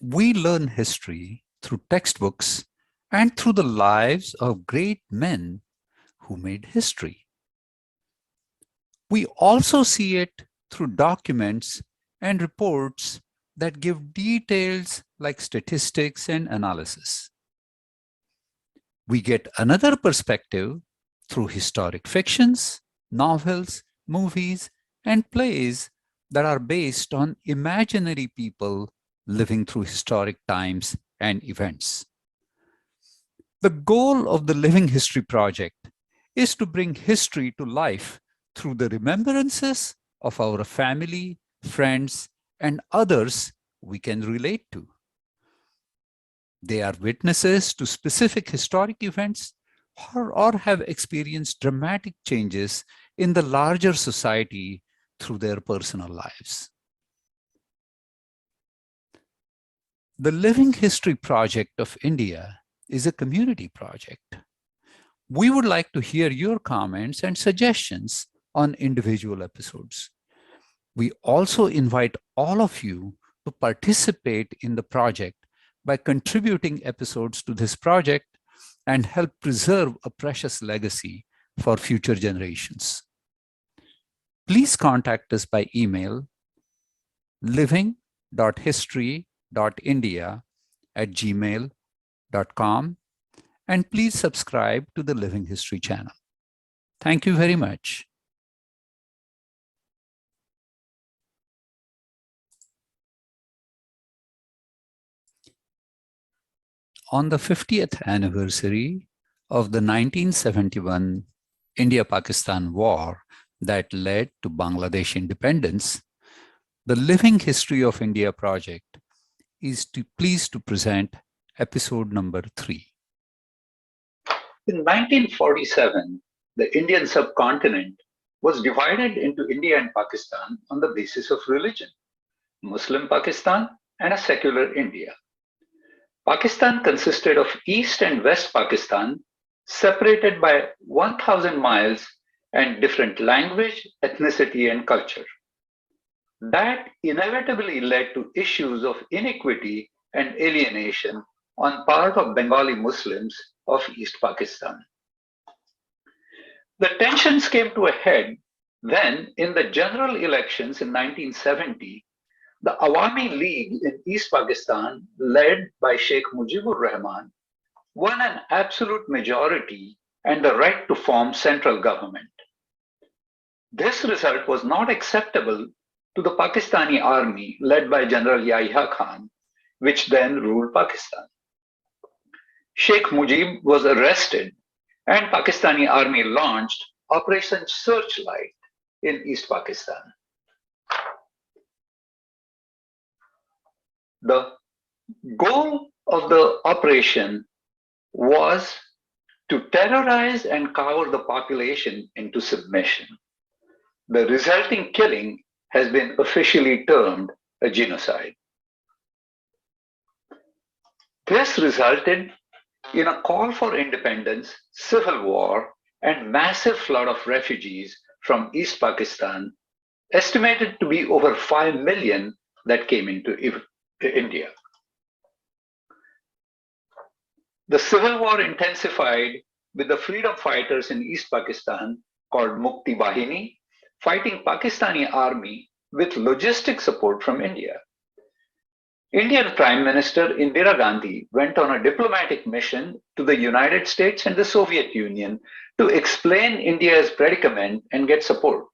We learn history through textbooks and through the lives of great men who made history. We also see it through documents and reports that give details like statistics and analysis. We get another perspective through historic fictions, novels, movies, and plays that are based on imaginary people living through historic times and events. The goal of the Living History Project is to bring history to life through the remembrances of our family, friends, and others we can relate to. They are witnesses to specific historic events or have experienced dramatic changes in the larger society through their personal lives. The Living History Project of India is a community project. We would like to hear your comments and suggestions on individual episodes. We also invite all of you to participate in the project by contributing episodes to this project and help preserve a precious legacy for future generations. Please contact us by email living.history.india@gmail.com, and please subscribe to the Living History channel. Thank you very much. On the 50th anniversary of the 1971 India-Pakistan War that led to Bangladesh independence, the Living History of India project is pleased to present episode number 3. In 1947, the Indian subcontinent was divided into India and Pakistan on the basis of religion, Muslim Pakistan and a secular India. Pakistan consisted of East and West Pakistan, separated by 1,000 miles and different language, ethnicity, and culture. That inevitably led to issues of inequity and alienation on part of Bengali Muslims of East Pakistan. The tensions came to a head when, in the general elections in 1970, the Awami League in East Pakistan, led by Sheikh Mujibur Rahman, won an absolute majority and the right to form central government. This result was not acceptable to the Pakistani army led by General Yahya Khan, which then ruled Pakistan. Sheikh Mujib was arrested and Pakistani army launched Operation Searchlight in East Pakistan. The goal of the operation was to terrorize and cower the population into submission. The resulting killing has been officially termed a genocide. This resulted in a call for independence, civil war, and massive flood of refugees from East Pakistan, estimated to be over 5 million that came into India. The civil war intensified with the freedom fighters in East Pakistan called Mukti Bahini fighting Pakistani army with logistic support from India. Indian Prime Minister Indira Gandhi went on a diplomatic mission to the United States and the Soviet Union to explain India's predicament and get support.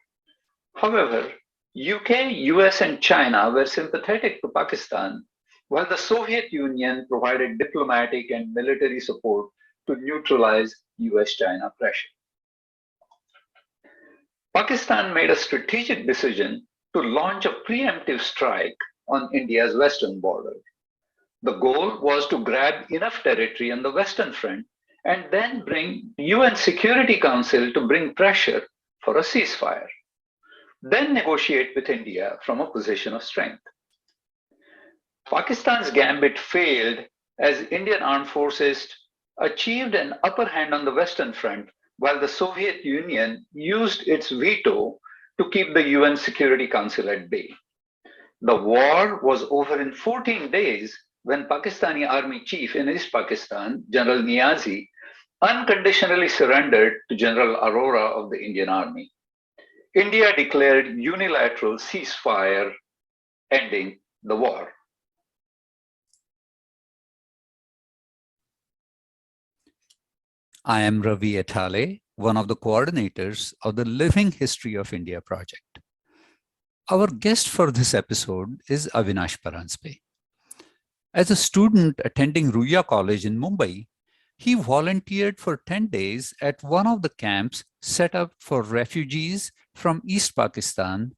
However, UK, US, and China were sympathetic to Pakistan, while the Soviet Union provided diplomatic and military support to neutralize US-China pressure. Pakistan made a strategic decision to launch a preemptive strike on India's western border. The goal was to grab enough territory on the Western Front and then bring UN Security Council to bring pressure for a ceasefire, then negotiate with India from a position of strength. Pakistan's gambit failed as Indian armed forces achieved an upper hand on the Western Front, while the Soviet Union used its veto to keep the UN Security Council at bay. The war was over in 14 days when Pakistani Army Chief in East Pakistan, General Niazi, unconditionally surrendered to General Arora of the Indian Army. India declared unilateral ceasefire, ending the war. I am Ravi Etale, one of the coordinators of the Living History of India project. Our guest for this episode is Avinash Paranspe. As a student attending Ruia College in Mumbai, he volunteered for 10 days at one of the camps set up for refugees from East Pakistan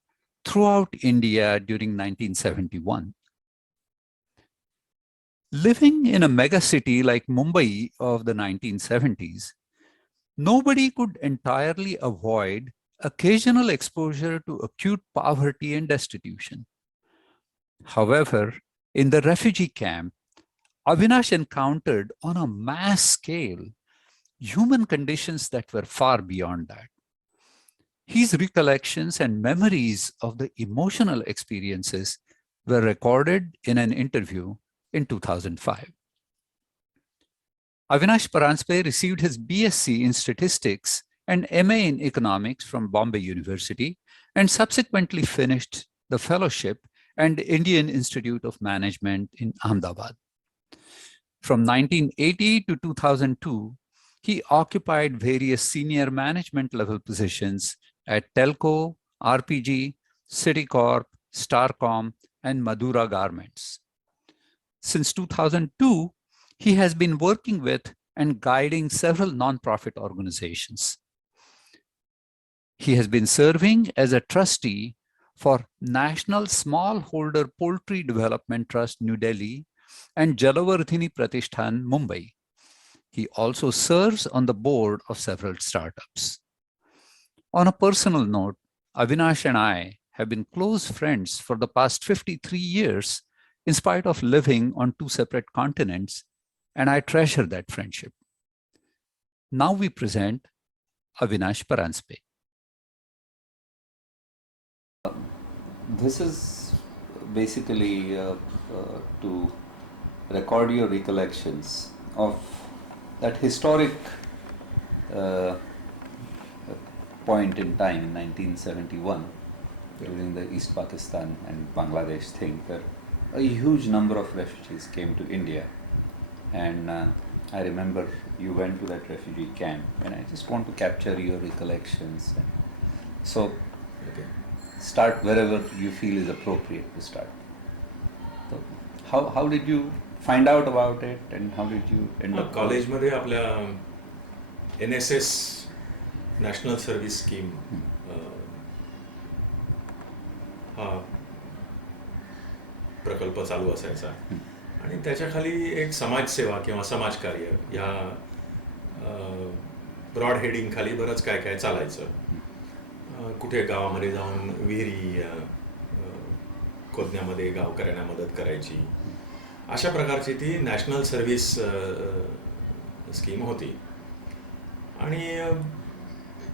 throughout India during 1971. Living in a megacity like Mumbai of the 1970s, nobody could entirely avoid occasional exposure to acute poverty and destitution. However, in the refugee camp, Avinash encountered on a mass scale human conditions that were far beyond that. His recollections and memories of the emotional experiences were recorded in an interview in 2005. Avinash Paranspe received his BSc in Statistics and MA in Economics from Bombay University and subsequently finished the fellowship and Indian Institute of Management in Ahmedabad. From 1980 to 2002, he occupied various senior management level positions at Telco, RPG, Citicorp, Starcom, and Madura Garments. Since 2002, he has been working with and guiding several nonprofit organizations. He has been serving as a trustee for National Smallholder Poultry Development Trust, New Delhi, and Jalavardhini Pratishthan, Mumbai. He also serves on the board of several startups. On a personal note, Avinash and I have been close friends for the past 53 years, in spite of living on two separate continents, and I treasure that friendship. Now we present Avinash Paranspe. This is basically to record your recollections of that historic point in time in 1971 during the East Pakistan and Bangladesh thing, where a huge number of refugees came to India. And I remember you went to that refugee camp, and I just want to capture your recollections. So, start wherever you feel is appropriate to start. So, how did you find out about it, and how did you end up? कॉलेजमध्ये आपल्या NSS national service scheme हा प्रकल्प चालू असायचा आणि त्याच्याखाली एक समाजसेवा किंवा समाजकार्य या ब्रॉड हेडिंग खाली बरंच काय काय चालायचं. कुठे गावामध्ये जाऊन विहिरी खोदण्यामध्ये गावकऱ्यांना मदत करायची, अशा प्रकारची ती नॅशनल सर्व्हिस स्कीम होती. आणि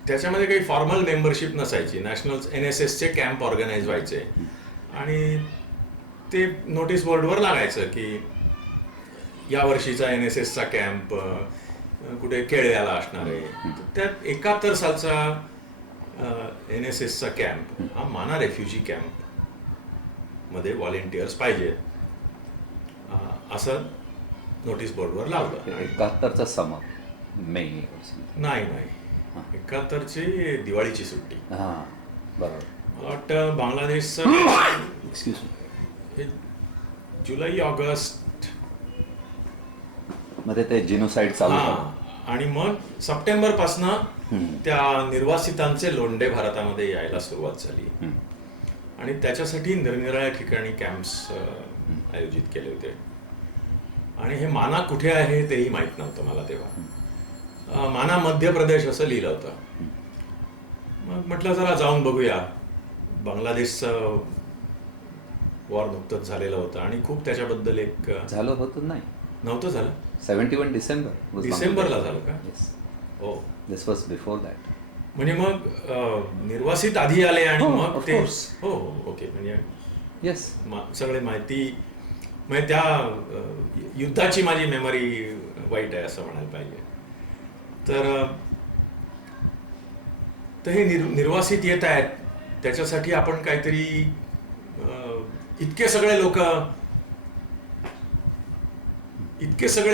त्याच्यामध्ये काही फॉर्मल मेंबरशिप नसायची. नॅशनल NSSचे कॅम्प ऑर्गनाईज व्हायचे आणि ते नोटीस बोर्डवर लागायचं की या वर्षीचा NSSचा कॅम्प कुठे केळव्याला असणार आहे. त्यात 71 सालचा NSSचा कॅम्प हा माना रेफ्युजी कॅम्प मध्ये व्हॉलेंटियर्स पाहिजे असं नोटीस बोर्डवर लावलं. 71चा समर मे नाही 71ची दिवाळीची सुट्टी. बरोबर. वाटतं बांगलादेशचं एक्सक्यूज मी, जुलै ऑगस्ट मध्ये ते जिनोसाइड चालू झालं. आणि मग सप्टेंबर पासनं त्या निर्वासितांचे लोंढे भारतामध्ये यायला सुरुवात झाली आणि त्याच्यासाठी निरनिराळ्या ठिकाणी कॅम्प्स आयोजित केले होते. आणि हे माना कुठे आहे तेही माहीत नव्हतं मला तेव्हा. माना मध्य प्रदेश असं लिहिलं होतं. मग म्हटलं जरा जाऊन बघूया. बांगलादेशचं वॉर नुकतंच झालेलं होतं आणि खूप त्याच्याबद्दल एक झालं होतं. नाही नव्हतं झालं. 71 डिसेंबरला झालं का? हो, दिस वॉज बिफोर दॅट. म्हणजे मग निर्वासित आधी आले आणि मग ते हो ओके. म्हणजे येस. सगळे माहिती म्हणजे त्या युद्धाची माझी मेमरी वाईट आहे असं म्हणायला पाहिजे. तर हे निर्वासित येत आहेत, त्याच्यासाठी आपण काहीतरी इतके सगळे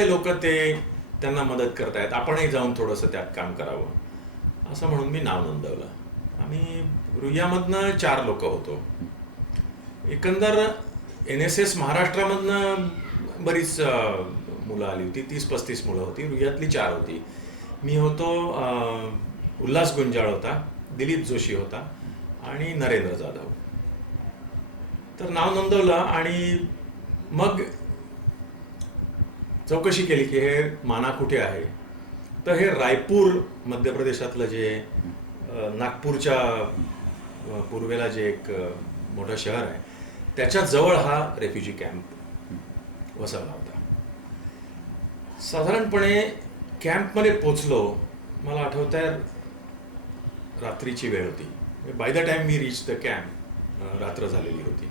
लोक ते त्यांना मदत करतायत, आपणही जाऊन थोडंसं त्यात काम करावं असं म्हणून मी नाव नोंदवलं. आम्ही रुईयामधनं 4 लोक होतो. एकंदर NSS महाराष्ट्रामधनं बरीच मुलं आली होती, 30-35 मुलं होती. रुईयातली 4 होती. मी होतो, उल्हास गुंजाळ होता, दिलीप जोशी होता आणि नरेंद्र जाधव. तर नाव नोंदवलं आणि मग चौकशी केली की हे माना कुठे आहे. तर हे रायपूर मध्य प्रदेशातलं जे नागपूरच्या पूर्वेला जे एक मोठं शहर आहे त्याच्या जवळ हा रेफ्युजी कॅम्प वसवला होता. साधारणपणे कॅम्पमध्ये पोचलो, मला आठवत आहे रात्रीची वेळ होती. By the time me reach the camp रात्र झालेली होती.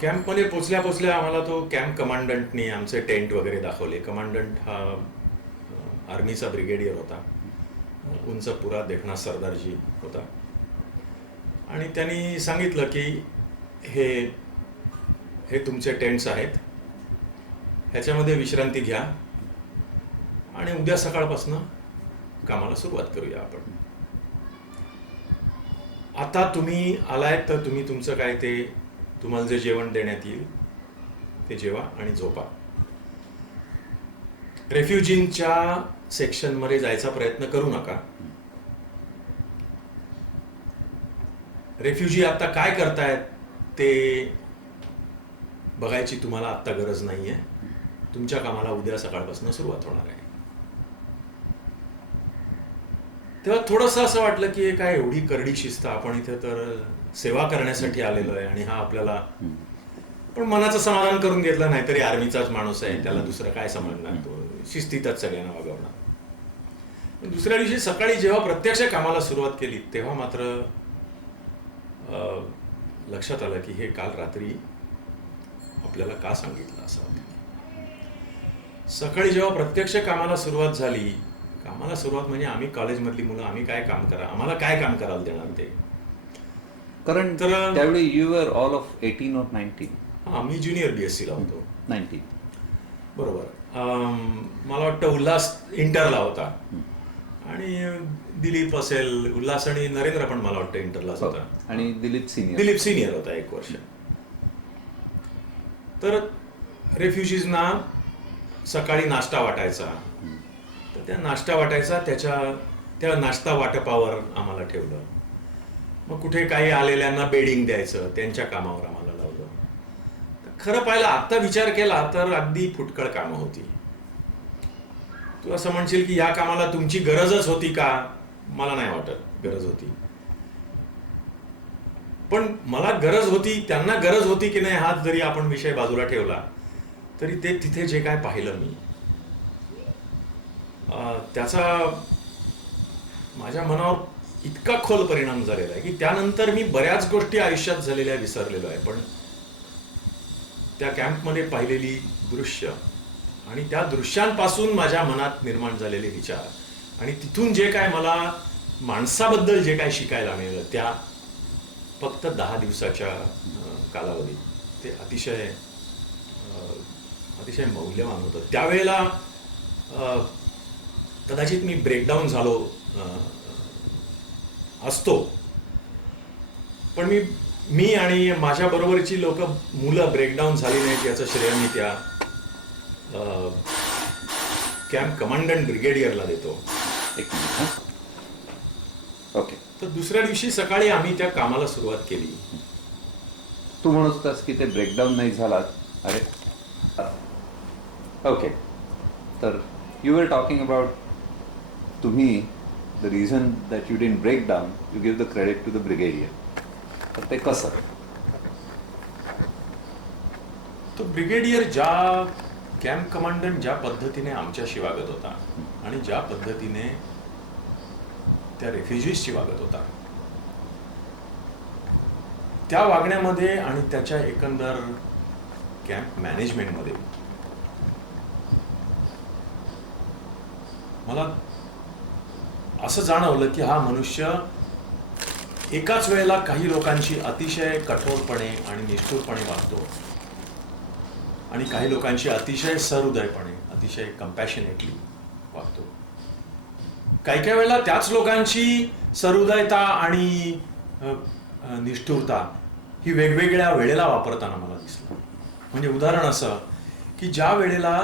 कॅम्पमध्ये पोचल्या आम्हाला तो कॅम्प कमांडंटनी आमचे टेंट वगैरे दाखवले. कमांडंट हा आर्मीचा ब्रिगेडियर होता, उंच पुरा देखणा सरदारजी होता. आणि त्यांनी सांगितलं की हे तुमचे टेंट्स आहेत, ह्याच्यामध्ये विश्रांती घ्या आणि उद्या सकाळपासून कामाला सुरुवात करूया आपण. आता तुम्ही आलायत तर तुम्ही तुमचं काय ते तुम्हाला जे जेवण देण्यात येईल ते जेवा आणि झोपा. रेफ्युजींच्या सेक्शनमध्ये जायचा प्रयत्न करू नका. रेफ्युजी आता काय करतायत ते बघायची तुम्हाला आता गरज नाहीये. तुमच्या कामाला उद्या सकाळपासून सुरुवात होणार आहे. तेव्हा थोडंसं असं वाटलं की काय एवढी करडी शिस्त, आपण इथे तर सेवा करण्यासाठी आलेलो आहे आणि हा आपल्याला, पण मनाचं समाधान करून घेतलं. नाहीतरी आर्मीचाच माणूस आहे, त्याला दुसरं काय समजणार, तो शिस्तीतच सगळ्यांना वागवणार. दुसऱ्या दिवशी सकाळी जेव्हा प्रत्यक्ष कामाला सुरुवात केली तेव्हा मात्र लक्षात आलं की हे काल रात्री आपल्याला का सांगितलं असं. सकाळी जेव्हा प्रत्यक्ष कामाला सुरुवात झाली, कामाला सुरुवात म्हणजे आम्ही कॉलेजमधली मुलं, आम्ही काय काम करा, आम्हाला काय काम करायला देणार ते. कारण त्यावेळी you were all of 18 or 19. हां, मी ज्युनियर BSc ला होतो. 19 बरोबर. मला वाटतं उल्हास इंटरला होता आणि दिलीप असेल, उल्हास आणि नरेंद्र पण मला वाटतं इंटरलाच होता. आणि दिलीप सिनियर होता 1 वर्ष. तर रेफ्युजीजना सकाळी नाश्ता वाटायचा, तर त्या नाश्ता वाटायचा त्या नाश्ता वाटपावर आम्हाला ठेवलं. मग कुठे काही आलेल्यांना बेडिंग द्यायचं, त्यांच्या कामावर आम्हाला लावलं. खरं पाहिलं आता विचार केला तर अगदी फुटकळ कामं होती. तू असं म्हणशील की या कामाला तुमची गरजच होती का? मला नाही वाटत गरज होती. पण मला गरज होती, त्यांना गरज होती की नाही हा जरी आपण विषय बाजूला ठेवला तरी ते तिथे जे काय पाहिलं मी, त्याचा माझ्या मनावर इतका खोल परिणाम झालेला आहे की त्यानंतर मी बऱ्याच गोष्टी आयुष्यात झालेल्या विसरलेलो आहे. पण त्या कॅम्पमध्ये पाहिलेली दृश्य आणि त्या दृश्यांपासून माझ्या मनात निर्माण झालेले विचार आणि तिथून जे काय मला माणसाबद्दल जे काय शिकायला मिळालं त्या फक्त 10 दिवसाच्या कालावधीत ते अतिशय मौल्यवान होतं. त्यावेळेला कदाचित मी ब्रेकडाऊन झालो असतो, पण मी आणि माझ्या बरोबरची मुलं ब्रेकडाऊन झाली नाहीत याचं श्रेय मी त्या कॅम्प कमांडंट ब्रिगेडियरला देतो. ओके. तर दुसऱ्या दिवशी सकाळी आम्ही त्या कामाला सुरुवात केली. तू म्हणत होतास की ते ब्रेकडाऊन नाही झालात. अरे ओके. तर यू वर टॉकिंग अबाउट तुम्ही the reason that you didn't break down, you give the credit to the brigadier. तर ते कसं? तो ब्रिगेडियर कॅम्प कमांडंट ज्या पद्धतीने आमच्याशी वागत होता आणि ज्या पद्धतीने त्या रेफ्युजीजशी वागत होता त्या वागण्यामध्ये आणि त्याच्या एकंदर कॅम्प मॅनेजमेंटमध्ये मला असं जाणवलं की हा मनुष्य एकाच वेळेला काही लोकांशी अतिशय कठोरपणे आणि निष्ठुरपणे वागतो आणि काही लोकांशी अतिशय सहृदयपणे, अतिशय कंपॅशनेटली वागतो. काही काही वेळेला त्याच लोकांची सहृदयता आणि निष्ठुरता ही वेगवेगळ्या वेळेला वापरताना मला दिसलं. म्हणजे उदाहरण असं की ज्या वेळेला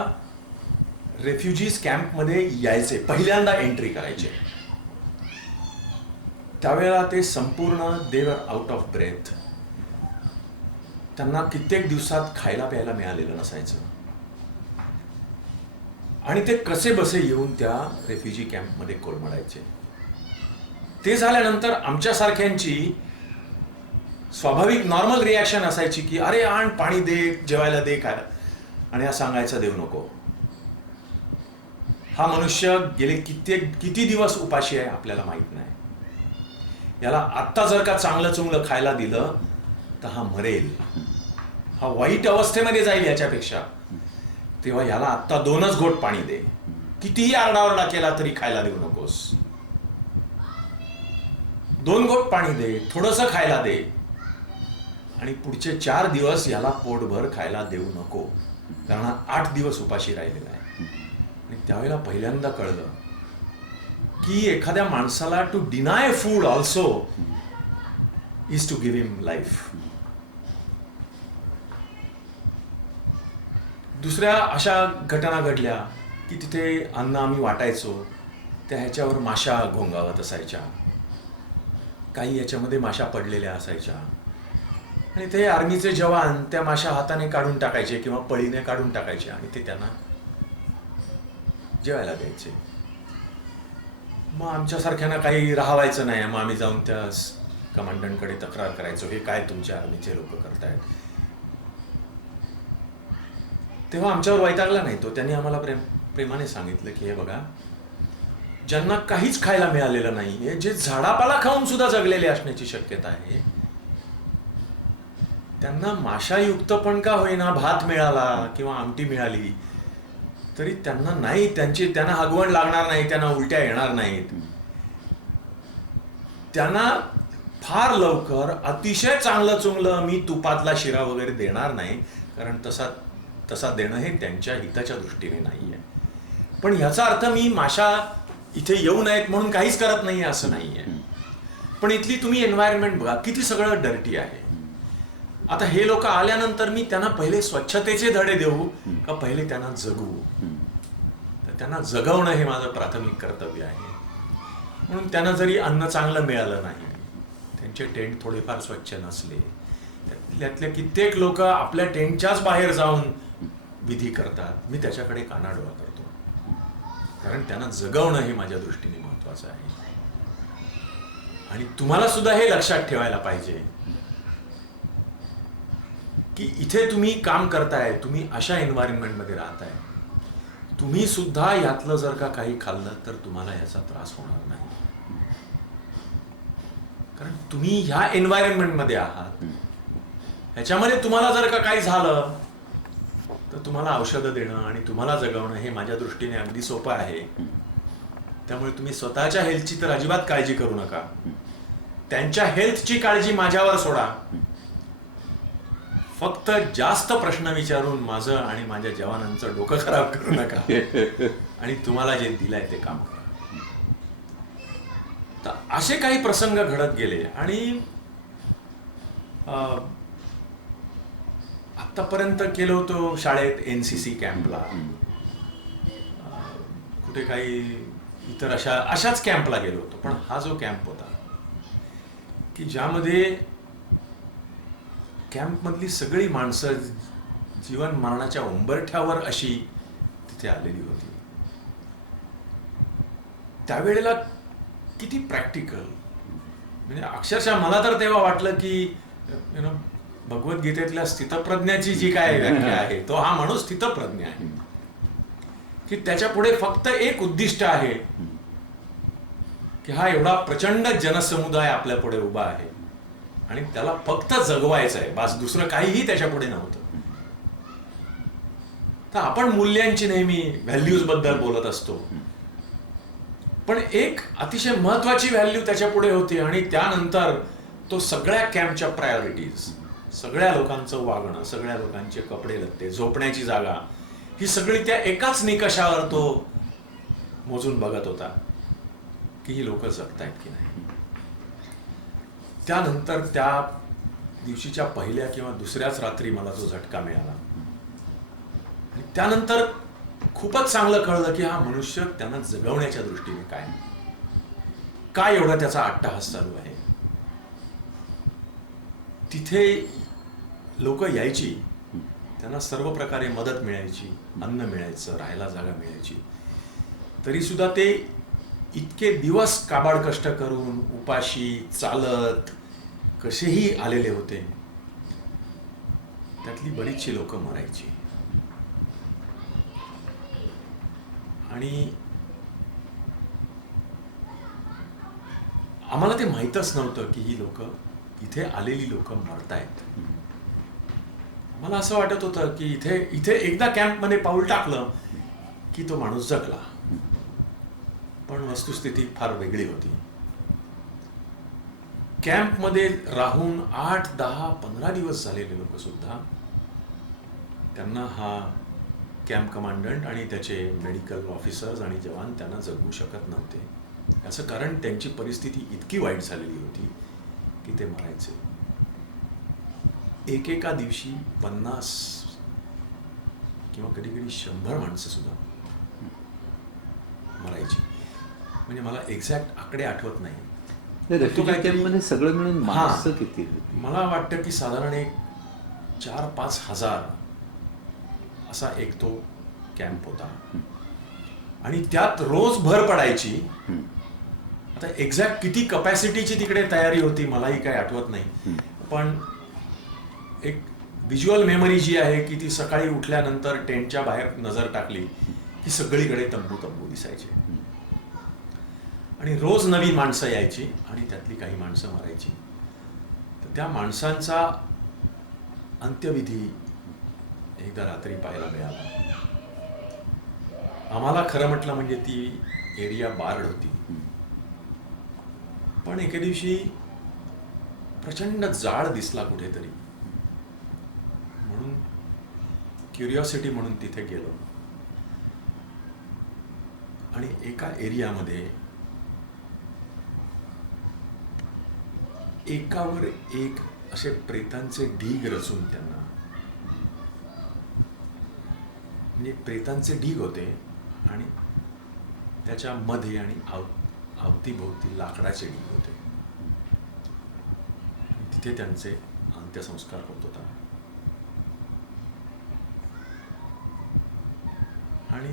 रेफ्युजीज कॅम्पमध्ये यायचे, पहिल्यांदा एंट्री करायचे, त्यावेळेला ते संपूर्ण देवर आउट ऑफ ब्रेथ. त्यांना कित्येक दिवसात खायला प्यायला मिळालेलं नसायचं आणि ते कसे बसे येऊन त्या रेफ्युजी कॅम्पमध्ये कोलमडायचे. ते झाल्यानंतर आमच्यासारख्यांची स्वाभाविक नॉर्मल रिॲक्शन असायची की अरे आण, पाणी दे, जेवायला दे, खायला, आणि हा सांगायचा देऊ नको. हा मनुष्य गेले किती दिवस उपाशी आहे आपल्याला माहित नाही. याला आत्ता जर का चांगलं चुंगलं खायला दिलं तर हा मरेल, हा वाईट अवस्थेमध्ये जाईल याच्यापेक्षा. तेव्हा याला आत्ता 2च घोट पाणी दे, कितीही आरडाओरडा केला तरी खायला देऊ नकोस. 2 घोट पाणी दे, थोडंसं खायला दे, आणि पुढचे 4 दिवस याला पोटभर खायला देऊ नको, कारण हा 8 दिवस उपाशी राहिलेला आहे. आणि त्यावेळेला पहिल्यांदा कळलं की एखाद्या माणसाला to deny food also is to give him life. दुसऱ्या अशा घटना घडल्या की तिथे अन्न आम्ही वाटायचो, त्या ह्याच्यावर माशा घोंगावत असायच्या, काही याच्यामध्ये माशा पडलेल्या असायच्या, आणि ते आर्मीचे जवान त्या माशा हाताने काढून टाकायचे किंवा पळीने काढून टाकायचे आणि ते त्यांना जेवायला द्यायचे. मग आमच्यासारख्यांना काही राहावायचं नाही. मग आम्ही जाऊन त्या कमांडंटकडे तक्रार करायचो, हे काय तुमच्या आर्मीचे लोक करतायत. तेव्हा आमच्यावर वैतागला नाही तो. त्यांनी आम्हाला प्रेमाने सांगितलं की हे बघा, ज्यांना काहीच खायला मिळालेलं नाहीये, जे झाडापाला खाऊन सुद्धा जगलेले असण्याची शक्यता आहे, त्यांना माशायुक्त पण का होईना भात मिळाला किंवा आमटी मिळाली तरी त्यांना नाही, त्यांना हगवण लागणार नाही, त्यांना उलट्या येणार नाहीत. त्यांना फार लवकर अतिशय चांगलं चुंगलं मी तुपातला शिरा वगैरे देणार नाही, कारण तसा देणं हे त्यांच्या हिताच्या दृष्टीने नाहीये. पण ह्याचा अर्थ मी माशा इथे येऊ नयेत म्हणून काहीच करत नाहीये असं नाहीये. पण इथली तुम्ही एन्व्हायरमेंट बघा, किती सगळं डर्टी आहे. आता हे लोक आल्यानंतर मी त्यांना पहिले स्वच्छतेचे धडे देऊ का पहिले त्यांना जगवू? तर त्यांना जगवणं हे माझं प्राथमिक कर्तव्य आहे. म्हणून त्यांना जरी अन्न चांगलं मिळालं नाही, त्यांचे टेंट थोडेफार स्वच्छ नसले, त्यातल्या कित्येक लोक आपल्या टेंटच्याच बाहेर जाऊन विधी करतात, मी त्याच्याकडे कानाडोळा करतो, कारण त्यांना जगवणं हे माझ्या दृष्टीने महत्वाचं आहे. आणि तुम्हाला सुद्धा हे लक्षात ठेवायला पाहिजे की इथे तुम्ही काम करताय, तुम्ही अशा एन्व्हायरमेंटमध्ये राहताय, तुम्ही सुद्धा यातलं जर का काही खाल्लं तर तुम्हाला याचा त्रास होणार नाही, कारण तुम्ही ह्या एन्व्हायरमेंटमध्ये आहात. ह्याच्यामध्ये तुम्हाला जर का काही झालं तर तुम्हाला औषधं देणं आणि तुम्हाला जगवणं हे माझ्या दृष्टीने अगदी सोपं आहे. त्यामुळे तुम्ही स्वतःच्या हेल्थची तर अजिबात काळजी करू नका, त्यांच्या हेल्थची काळजी माझ्यावर सोडा. फक्त जास्त प्रश्न विचारून माझं आणि माझ्या जवानांचं डोकं खराब करू नका आणि तुम्हाला जे दिलंय ते काम करा. तर असे काही प्रसंग घडत गेले. आणि आतापर्यंत केलो होतो शाळेत NCC कॅम्पला, कुठे काही इतर अशाच कॅम्पला गेलो होतो. पण हा जो कॅम्प होता की ज्यामध्ये कॅम्पमधली सगळी माणसं जीवन मरणाच्या उंबरठ्यावर अशी तिथे आलेली होती, त्यावेळेला किती प्रॅक्टिकल, म्हणजे अक्षरशः मला तर तेव्हा वाटलं की भगवद्गीतेतल्या स्थितप्रज्ञाची जी काय व्याख्या आहे, तो हा माणूस स्थितप्रज्ञ आहे की त्याच्या पुढे फक्त एक उद्दिष्ट आहे की हा एवढा प्रचंड जनसमुदाय आपल्या पुढे उभा आहे आणि त्याला फक्त जगवायचं आहे, बस, दुसरं काहीही त्याच्या पुढे नव्हतं. तर आपण मूल्यांची नेहमी व्हॅल्यूज बद्दल बोलत असतो, पण एक अतिशय महत्वाची व्हॅल्यू त्याच्या पुढे होती, आणि त्यानंतर तो सगळ्या कॅम्पच्या प्रायोरिटीज, सगळ्या लोकांचं वागणं, सगळ्या लोकांचे कपडे लत्ते, झोपण्याची जागा, ही सगळी त्या एकाच निकषावर तो मोजून बघत होता की ही लोक जगतायत की नाही. त्यानंतर त्या दिवशीच्या पहिल्या किंवा दुसऱ्याच रात्री मला जो झटका मिळाला, आणि त्यानंतर खूपच चांगलं कळलं की हा मनुष्य त्यांना जगवण्याच्या दृष्टीने काय एवढा त्याचा अट्टहास चालू आहे. तिथे लोक यायची, त्यांना सर्व प्रकारे मदत मिळायची, अन्न मिळायचं, राहायला जागा मिळायची, तरी सुद्धा ते इतके दिवस काबाड कष्ट करून उपाशी चालत कसेही आलेले होते. त्यातली बरीचशी लोक मरायची, आणि आम्हाला ते माहीतच नव्हतं की ही लोक, इथे आलेली लोक मरतायत. मला असं वाटत होतं की इथे एकदा कॅम्पमध्ये पाऊल टाकलं की तो माणूस जगला, पण वस्तुस्थिती फार वेगळी होती. कॅम्पमध्ये राहून 8, 10, 15 दिवस झालेले लोक सुद्धा, त्यांना हा कॅम्प कमांडंट आणि त्याचे मेडिकल ऑफिसर्स आणि जवान त्यांना जगवू शकत नव्हते. याचं कारण त्यांची परिस्थिती इतकी वाईट झालेली होती की ते मरायचे. एकेका दिवशी 50 किंवा कधी कधी 100 माणसं सुद्धा मरायची. म्हणजे मला एक्झॅक्ट आकडे आठवत नाही. मध्ये सगळं मिळून माणसं किती होती? मला वाटतं की साधारण एक 4-5 हजार असा एक तो कॅम्प होता, आणि त्यात रोज भर पडायची. आता एक्झॅक्ट किती कपॅसिटीची तिकडे तयारी होती मलाही काही आठवत नाही, पण एक व्हिज्युअल मेमरी जी आहे की ती सकाळी उठल्यानंतर टेंटच्या बाहेर नजर टाकली की सगळीकडे तंबू तंबू दिसायचे, आणि रोज नवीन माणसं यायची आणि त्यातली काही माणसं मरायची. तर त्या माणसांचा अंत्यविधी एकदा रात्री पाहायला मिळाला. आम्हाला खरं म्हटलं म्हणजे ती एरिया बार्ड होती, पण एके दिवशी प्रचंड जाळ दिसला कुठेतरी, म्हणून क्युरिओसिटी म्हणून तिथे गेलो, आणि एका एरियामध्ये एकावर एक असे प्रेतांचे ढीग रचून, त्यांना म्हणजे प्रेतांचे ढीग होते, आणि त्याच्या मध्ये आणि अवतीभोवती लाकडाचे ढीग होते, आणि तिथे त्यांचे अंत्यसंस्कार होत होता. आणि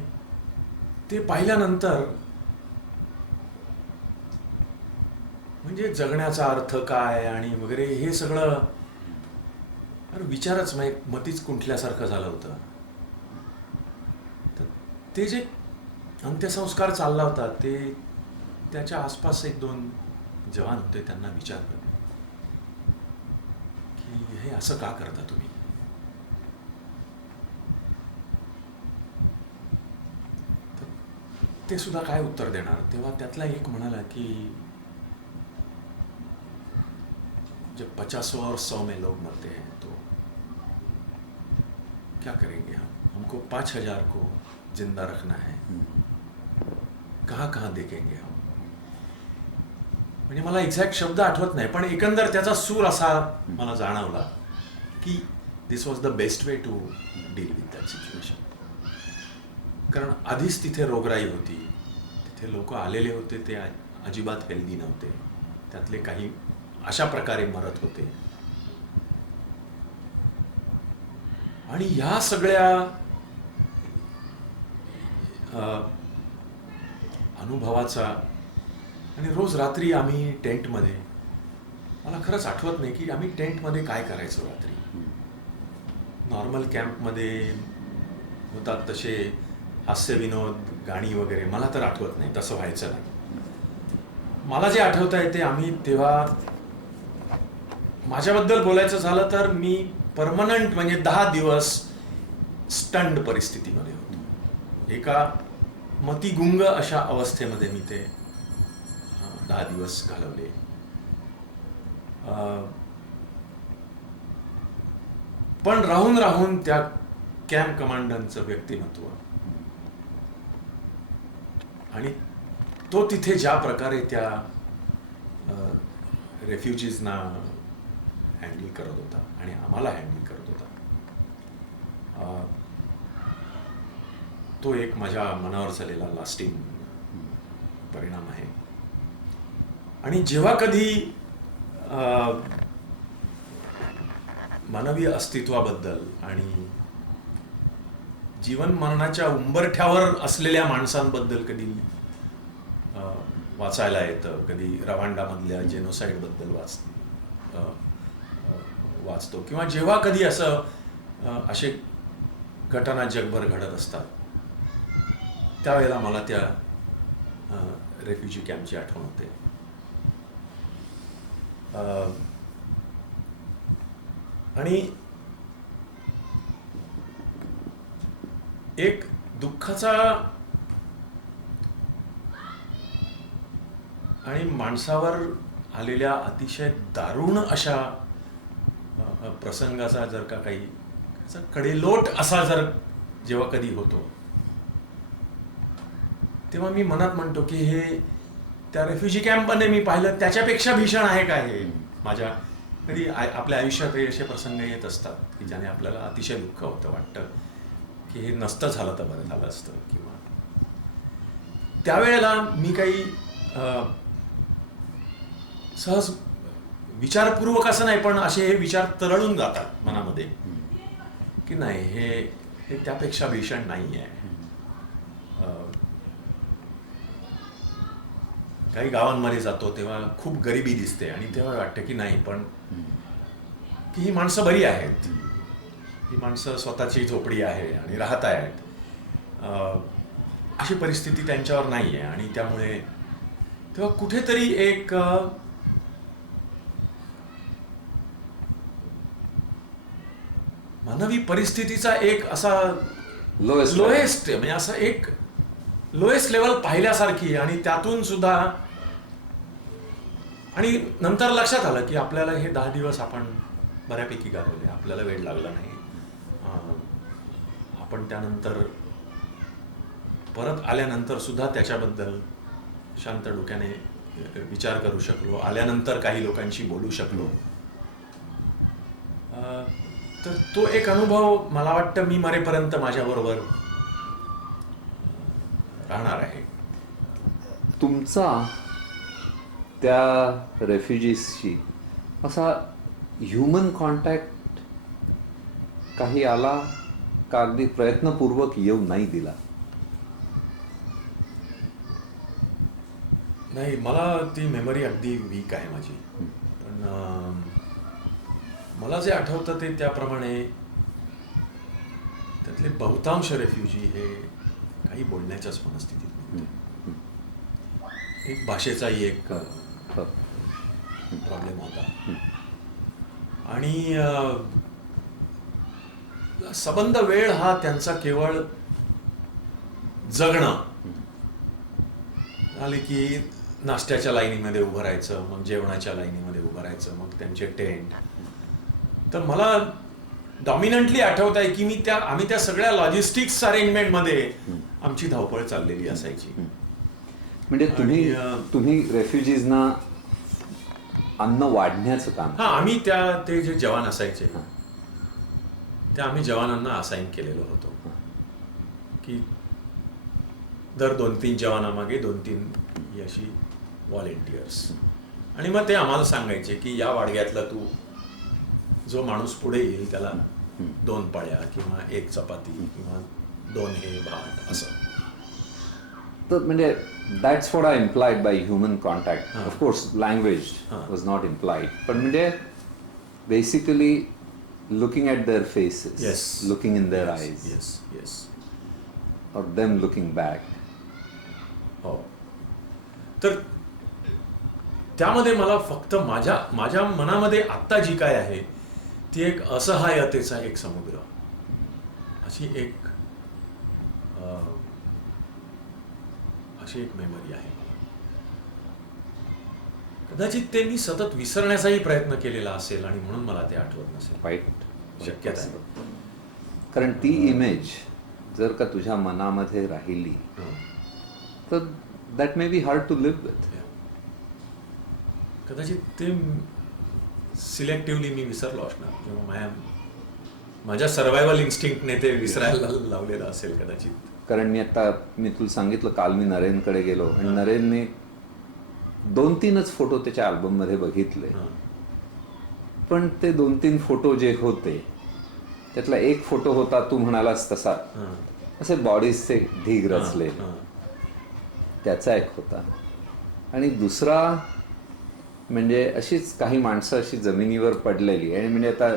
ते पाहिल्यानंतर म्हणजे जगण्याचा अर्थ काय आणि वगैरे हे सगळं विचारच मतीच कुंठल्यासारखं झालं होतं. तर ते जे अंत्यसंस्कार चालला होता, ते त्याच्या आसपास 1-2 जवान होते, त्यांना विचारलं की हे असं का करता तुम्ही? तर ते सुद्धा काय उत्तर देणार. तेव्हा त्यातला एक म्हणाला की जब 50 और 100 में लोग मरते हैं तो क्या करेंगे हमको 5000 को जिंदा रखना है, कहाँ कहाँ देखेंगे हम. म्हणजे मला एक्झॅक्ट शब्द आठवत नाही, पण एकंदर त्याचा सूर असा मला जाणवला की this was the best way to deal with that situation. कारण आधीच तिथे रोगराई होती, तिथे लोक आलेले होते, ते अजिबात हेल्दी नव्हते, त्यातले काही अशा प्रकारे मरत होते. आणि ह्या सगळ्या अनुभवाचा, आणि रोज रात्री आम्ही टेंटमध्ये, मला खरंच आठवत नाही की आम्ही टेंटमध्ये काय करायचो रात्री. नॉर्मल कॅम्पमध्ये होतात तसे हास्यविनोद, गाणी वगैरे मला तर आठवत नाही, तसं व्हायचं नाही. मला जे आठवत आहे ते आम्ही तेव्हा माझ्याबद्दल बोलायचं झालं तर मी परमनंट म्हणजे 10 दिवस स्टंड परिस्थितीमध्ये होतो. एका मतिगुंग अशा अवस्थेमध्ये मी ते 10 दिवस घालवले. पण राहून राहून त्या कॅम्प कमांडरचं व्यक्तिमत्व आणि तो तिथे ज्या प्रकारे त्या रेफ्युजीजना हँडल करत होता आणि आम्हाला हँडल करत होता, तो एक माझ्या मनावर झालेला लास्टिंग परिणाम आहे. आणि जेव्हा कधी मानवी अस्तित्वाबद्दल आणि जीवन मरणाच्या उंबरठ्यावर असलेल्या माणसांबद्दल कधी वाचायला येतं, कधी रवांडामधल्या जेनोसाईड बद्दल वाचतो, किंवा जेव्हा कधी असे घटना जगभर घडत असतात, त्यावेळेला मला त्या रेफ्युजी कॅम्पची आठवण होते. आणि एक दुःखाचा आणि माणसावर आलेल्या अतिशय दारुण अशा प्रसंगाचा जर का काही कडेलोट असा जर जेव्हा कधी होतो, तेव्हा मी मनात म्हणतो की हे त्या रेफ्युजी कॅम्पमध्ये मी पाहिलं त्याच्यापेक्षा भीषण आहे का हे. माझ्या कधी आपल्या आयुष्यात असे प्रसंग येत असतात की ज्याने आपल्याला अतिशय दुःख होतं, वाटतं की हे नसतं झालं तर बरं झालं असतं. किंवा त्यावेळेला मी काही सहज विचारपूर्वक असं नाही, पण असे हे विचार तरळून जातात मनामध्ये की नाही, हे त्यापेक्षा भीषण नाही आहे. काही गावांमध्ये जातो तेव्हा खूप गरिबी दिसते आणि तेव्हा वाटतं की नाही, पण की ही माणसं बरी आहेत, ही माणसं स्वतःची झोपडी आहे आणि राहत आहेत, अशी परिस्थिती त्यांच्यावर नाही आहे. आणि त्यामुळे तेव्हा कुठेतरी एक मानवी परिस्थितीचा एक असा लोएस्ट म्हणजे असं एक लोएस्ट लेवल पाहिल्यासारखी, आणि त्यातून सुद्धा आणि नंतर लक्षात आलं की आपल्याला हे 10 दिवस आपण बऱ्यापैकी घालवले, आपल्याला वेळ लागला नाही. आपण त्यानंतर परत आल्यानंतर सुद्धा त्याच्याबद्दल शांत डोक्याने विचार करू शकलो, आल्यानंतर काही लोकांशी बोलू शकलो. तर तो एक अनुभव मला वाटतं मी मरेपर्यंत माझ्याबरोबर राहणार आहे. तुमचा त्या रेफ्युजीजशी असा ह्युमन कॉन्टॅक्ट काही आला का अगदी प्रयत्नपूर्वक येऊ नाही दिला? नाही, मला ती मेमरी अगदी वीक आहे माझी. पण मला जे आठवतं ते त्याप्रमाणे त्यातले बहुतांश रेफ्युजी हे काही बोलण्याच्याच मनस्थितीत नव्हते. एक भाषेचाही एक प्रॉब्लेम होता आणि संबंध वेळ हा त्यांचा केवळ जगणं आले की नाश्त्याच्या लाईनीमध्ये उभं राहायचं, मग जेवणाच्या लाईनीमध्ये उभं राहायचं, मग त्यांचे टेंट. तर मला डॉमिनंटली आठवत आहे की आम्ही त्या सगळ्या लॉजिस्टिक्स अरेंजमेंटमध्ये आमची धावपळ चाललेली असायची. म्हणजे तुम्ही रेफ्युजीजना अन्न वाढण्याचं काम? हा, आम्ही ते जे जवान असायचे त्या आम्ही जवानांना असाइन केलेलो होतो की दर 2-3 जवानामागे 2-3 ही अशी व्हॉलेंटियर्स. आणि मग ते आम्हाला सांगायचे की या वाडग्यातला तू जो माणूस पुढे येईल त्याला 2 पाळ्या किंवा 1 चपाती किंवा 2 हे भात असं. तर म्हणजे that's what I implied by human contact. Of course language was not implied, पण म्हणजे basically looking at their faces, yes, looking in their eyes, yes, or them looking back. हो. तर त्यामध्ये मला फक्त माझ्या मनामध्ये आत्ता जी काय आहे ती एक असहायतेचा एक समुद्र, अशी एक मेमरी आहे मला. कदाचित ते मी सतत विसरण्याचाही प्रयत्न केलेला असेल आणि म्हणून मला ते आठवत नसेल. वाईट शक्यता आहे. कारण ती इमेज जर का तुझ्या मनामध्ये राहिली तर that may be hard to live with. कदाचित ते सिलेक्टिव्हली मी विसरलो असणार किंवा माझ्या सर्व्हायव्हल इन्स्टिंक्टने ते विसरायला लावलेलं असेल कदाचित. कारण मी तुला सांगितलं, काल मी नरेनकडे गेलो आणि नरेनने 2-3च फोटो त्याच्या अल्बममध्ये बघितले. पण ते 2-3 फोटो जे होते त्यातला एक फोटो होता तू म्हणालास तसा, असे बॉडीजचे ढीग रचले, त्याचा एक होता. आणि दुसरा म्हणजे अशीच काही माणसं अशी जमिनीवर पडलेली, आणि म्हणजे आता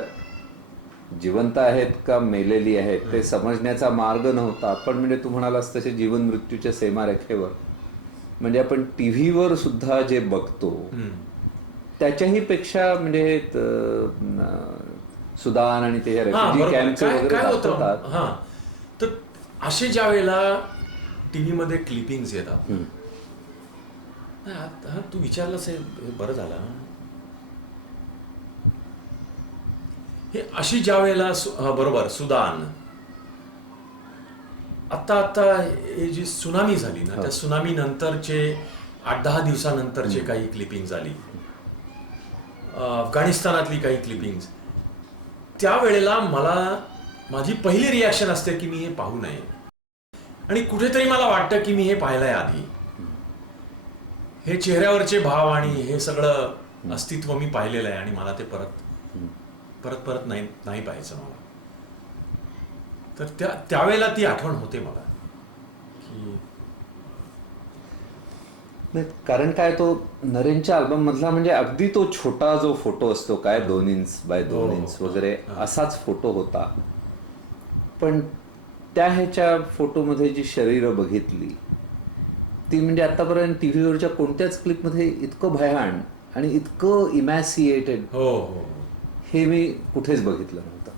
जिवंत आहेत का मेलेली आहेत ते समजण्याचा मार्ग नव्हता. पण म्हणजे तू म्हणालास तसे जीवन मृत्यूच्या सीमारेखेवर, म्हणजे आपण टीव्हीवर सुद्धा जे बघतो त्याच्याही पेक्षा म्हणजे सुदान आणि ते रेफ्युजी कॅम्पचे वगैरे दाखवतात. हा, तर असे ज्या वेळेला टीव्ही मध्ये क्लिपिंग्स येतात, हा तू विचारलंस हे बरं झालं. हे अशी ज्या वेळेला बरोबर सुदान, आता हे जी सुनामी झाली ना, त्या सुनामी नंतरचे 8-10 दिवसानंतरचे काही क्लिपिंग झाली, अफगाणिस्तानातली काही क्लिपिंग्स, त्यावेळेला माझी पहिली रिॲक्शन असते की मी हे पाहू नये. आणि कुठेतरी मला वाटतं की मी हे पाहिलंय आधी, हे चेहऱ्यावरचे भाव आणि हे सगळं अस्तित्व मी पाहिलेलं आहे आणि मला ते परत नाही पाहायचं मला. तर त्यावेळेला ती आठवण होते मला की नाही. कारण काय, तो नरेनच्या अल्बम मधला म्हणजे अगदी तो छोटा जो फोटो असतो, काय 2 इंच बाय 2 इंच वगैरे असाच फोटो होता. पण त्या ह्याच्या फोटोमध्ये जी शरीरं बघितली ती म्हणजे आतापर्यंत टीव्हीवरच्या कोणत्याच क्लिपमध्ये इतकं भयान आणि इतकं इमॅसिएटेड हे मी कुठेच बघितलं नव्हतं.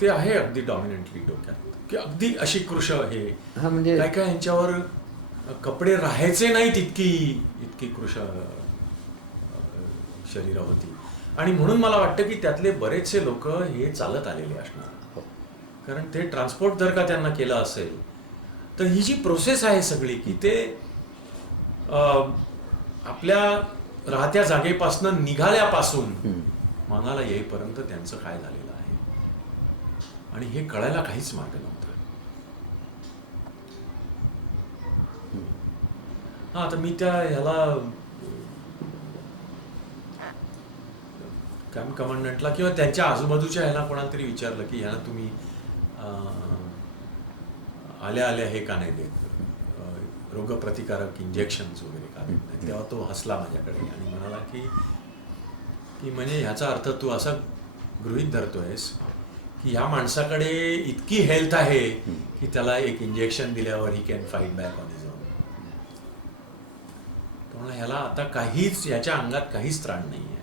ते आहे अगदी डॉमिनंटली डोक्यात की अगदी अशी कृश हे म्हणजे काय यांच्यावर कपडे राहायचे नाहीत इतकी कृश शरीर होती. आणि म्हणून मला वाटतं की त्यातले बरेचसे लोक हे चालत आलेले असणार, कारण ते ट्रान्सपोर्ट जर का त्यांना केलं असेल तर ही जी प्रोसेस आहे सगळी की ते आपल्या राहत्या जागेपासून निघाल्यापासून मनाला येईपर्यंत त्यांचं काय झालेलं आहे आणि हे कळायला काहीच मार्ग नव्हता. हा, आता मी त्या ह्याला कॅम्प कमांडंटला किंवा त्यांच्या आजूबाजूच्या ह्याला कोणाला तरी विचारलं की ह्याला तुम्ही आल्या हे का नाही देत, रोगप्रतिकारक इंजेक्शन्स वगैरे का देत नाही. तेव्हा तो हसला माझ्याकडे आणि म्हणाला की म्हणजे ह्याचा अर्थ तू असा गृहीत धरतोयस की ह्या माणसाकडे इतकी हेल्थ आहे की त्याला एक इंजेक्शन दिल्यावर he can fight back on his on. त्यामुळे ह्याला आता काहीच, ह्याच्या अंगात काहीच त्राण नाही आहे.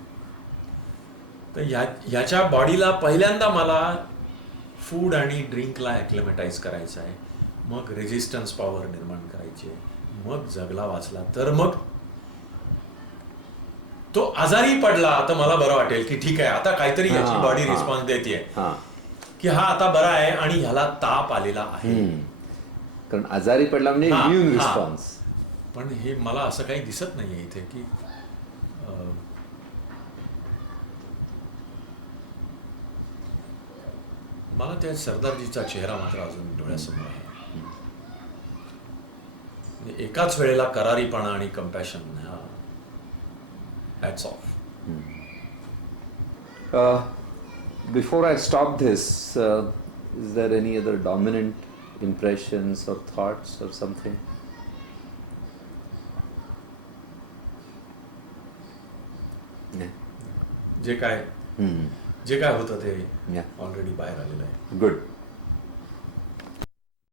तर ह्याच्या बॉडीला पहिल्यांदा मला फूड आणि ड्रिंकला ॲक्लेमेटाईज करायचं आहे, मग रेजिस्टन्स पॉवर निर्माण करायची आहे, मग जगला वाचला तर मग तो आजारी पडला तर मला बरं वाटेल की ठीक आहे आता काहीतरी याची बॉडी रिस्पॉन्स देते की हा आता बरा आहे आणि ह्याला ताप आलेला आहे. कारण आजारी पडला म्हणजे इम्युन रिस्पॉन्स. पण हे मला असं काही दिसत नाहीये इथे की मला त्या सरदारजीचा चेहरा मात्र अजून डोळ्यासमोर आहे. एकाच वेळेला करारीपणा आणि compassion, hats off. Before I stop this, is there any other dominant impressions or thoughts or something? जे काय होतं ते ऑलरेडी बाहेर आलेलं आहे. Good.